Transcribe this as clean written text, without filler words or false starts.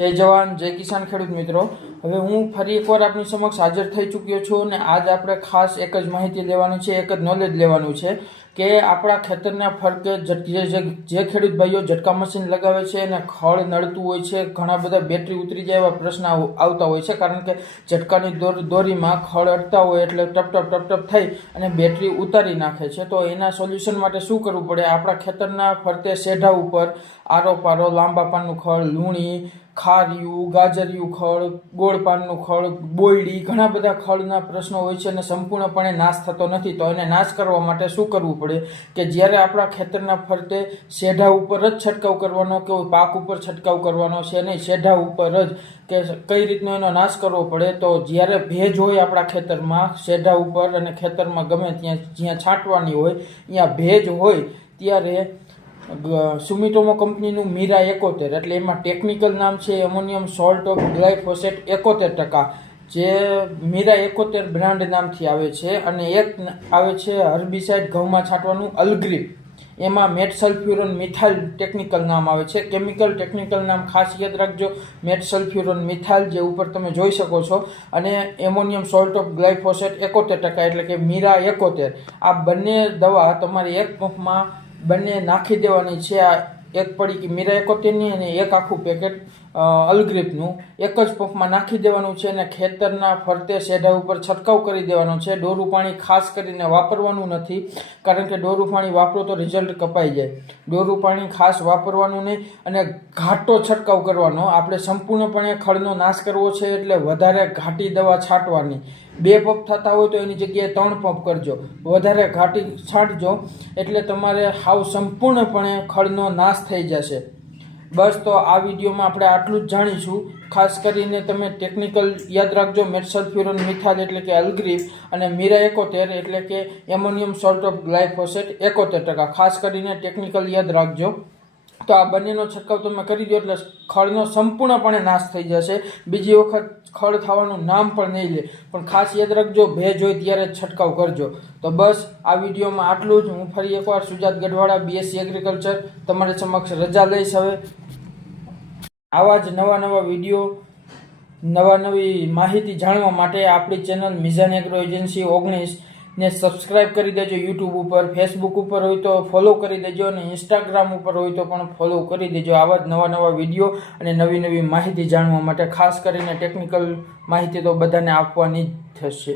જય જવાન જય કિસાન ખેડૂત મિત્રો। હવે હું ફરી એકવાર આપની સમક્ષ હાજર થઈ ચૂક્યો છું અને આજ આપણે ખાસ એક જ માહિતી લેવાની છે, એક જ નોલેજ લેવાનું છે કે આપણા ખેતરના ફરકે જે ખેડૂત ભાઈઓ ઝટકા મશીન લગાવે છે અને ખળ નડતું હોય છે, ઘણા બધા બેટરી ઉતરી જાય એવા પ્રશ્ન આવતા હોય છે, કારણ કે ઝટકાની દોરીમાં ખળ અડતા હોય એટલે ટપ થઈ અને બેટરી ઉતારી નાખે છે। તો એના સોલ્યુશન માટે શું કરવું પડે? આપણા ખેતરના ફરતે શેઢા ઉપર આરો પારો, લાંબા પાનનું ખળ, લૂણી, ખારિયું, ગાજરિયું ખળ, ગોળ પાનનું ખળ, બોયડી, ઘણા બધા ખળના પ્રશ્નો હોય છે અને સંપૂર્ણપણે નાશ થતો નથી। તો એને નાશ કરવા માટે શું કરવું પડે કે જ્યારે આપણા ખેતરના ફરતે શેઢા ઉપર જ છંટકાવ કરવાનો કે પાક ઉપર છંટકાવ કરવાનો છે નહીં, શેઢા ઉપર જ કે કઈ રીતનો એનો નાશ કરવો પડે? તો જ્યારે ભેજ હોય આપણા ખેતરમાં, શેઢા ઉપર અને ખેતરમાં ગમે ત્યાં જ્યાં છાંટવાની હોય ત્યાં ભેજ હોય ત્યારે સુમિટોમો કંપનીનું મીરા 71, એટલે એમાં ટેકનિકલ નામ છે એમોનિયમ સોલ્ટ ઓફ ગ્લાયફોસેટ 71%, જે મીરા 71 બ્રાન્ડ નામથી આવે છે। અને એક આવે છે હર્બિસાઇડ ઘઉંમાં છાંટવાનું અલ્ગ્રીપ, એમાં મેટસલ્ફ્યુરોન મિથાઇલ ટેકનિકલ નામ આવે છે। કેમિકલ ટેકનિકલ નામ ખાસ યાદ રાખજો, મેટસલ્ફ્યુરોન મિથાઇલ, જે ઉપર તમે જોઈ શકો છો, અને એમોનિયમ સોલ્ટ ઓફ ગ્લાયફોસેટ 71%, એટલે કે મીરા 71। આ બંને દવા તમારે એક પંપમાં બંને નાખી દેવાની છે। આ એક પડી મીરા 71ની અને એક આખું પેકેટ અલ્ગ્રીપનું એક જ પંપમાં નાખી દેવાનું છે અને ખેતરના ફરતે શેઢા ઉપર છંટકાવ કરી દેવાનો છે। ડોરું પાણી ખાસ કરીને વાપરવાનું નથી, કારણ કે ડોરું પાણી વાપરો તો રિઝલ્ટ કપાઈ જાય। ડોરું પાણી ખાસ વાપરવાનું નહીં અને ઘાટો છંટકાવ કરવાનો। આપણે સંપૂર્ણપણે ખળનો નાશ કરવો છે એટલે વધારે ઘાટી દવા છાંટવાની। 2 પંપ થતા હોય તો એની જગ્યાએ 3 પંપ કરજો, વધારે ઘાટી છાંટજો એટલે તમારે હાવ સંપૂર્ણપણે ખળનો નાશ થઈ જશે। બસ, તો આ વિડીયોમાં આપણે આટલું જ જાણીશું। ખાસ કરીને તમે ટેકનિકલ યાદ રાખજો, મેટસલ્ફ્યુરોન મિથાઇલ એટલે કે અલ્ગ્રીપ અને મીરા 71 એટલે કે એમોનિયમ સોલ્ટ ઓફ ગ્લાયફોસેટ 71%, ખાસ કરીને ટેકનિકલ યાદ રાખજો। તો આ બંનેનો છંટકાવ તમે કરી દો એટલે ખળનો સંપૂર્ણપણે નાશ થઈ જશે। બીજી વખત ખળ થવાનું નામ પણ નહીં લે, પણ ખાસ યાદ રાખજો ભેજ હોય ત્યારે જ છંટકાવ કરજો। તો બસ, આ વિડીયોમાં આટલું જ। હું ફરી એકવાર સુજાત ગઢવાડા, BSc એગ્રીકલ્ચર, તમારી સમક્ષ રજા લઈશ। હવે આવા જ નવા વિડીયો, નવી માહિતી જાણવા માટે આપણી ચેનલ મિઝાન એગ્રો એજન્સી 19 ને સબસ્ક્રાઇબ કરી દેજો। યુટ્યુબ ઉપર, ફેસબુક ઉપર હોય તો ફોલો કરી દેજો અને ઇન્સ્ટાગ્રામ ઉપર હોય તો પણ ફોલો કરી દેજો। આવા જ નવા વિડીયો અને નવી માહિતી જાણવા માટે, ખાસ કરીને ટેકનિકલ માહિતી તો બધાને આપવાની જ થશે।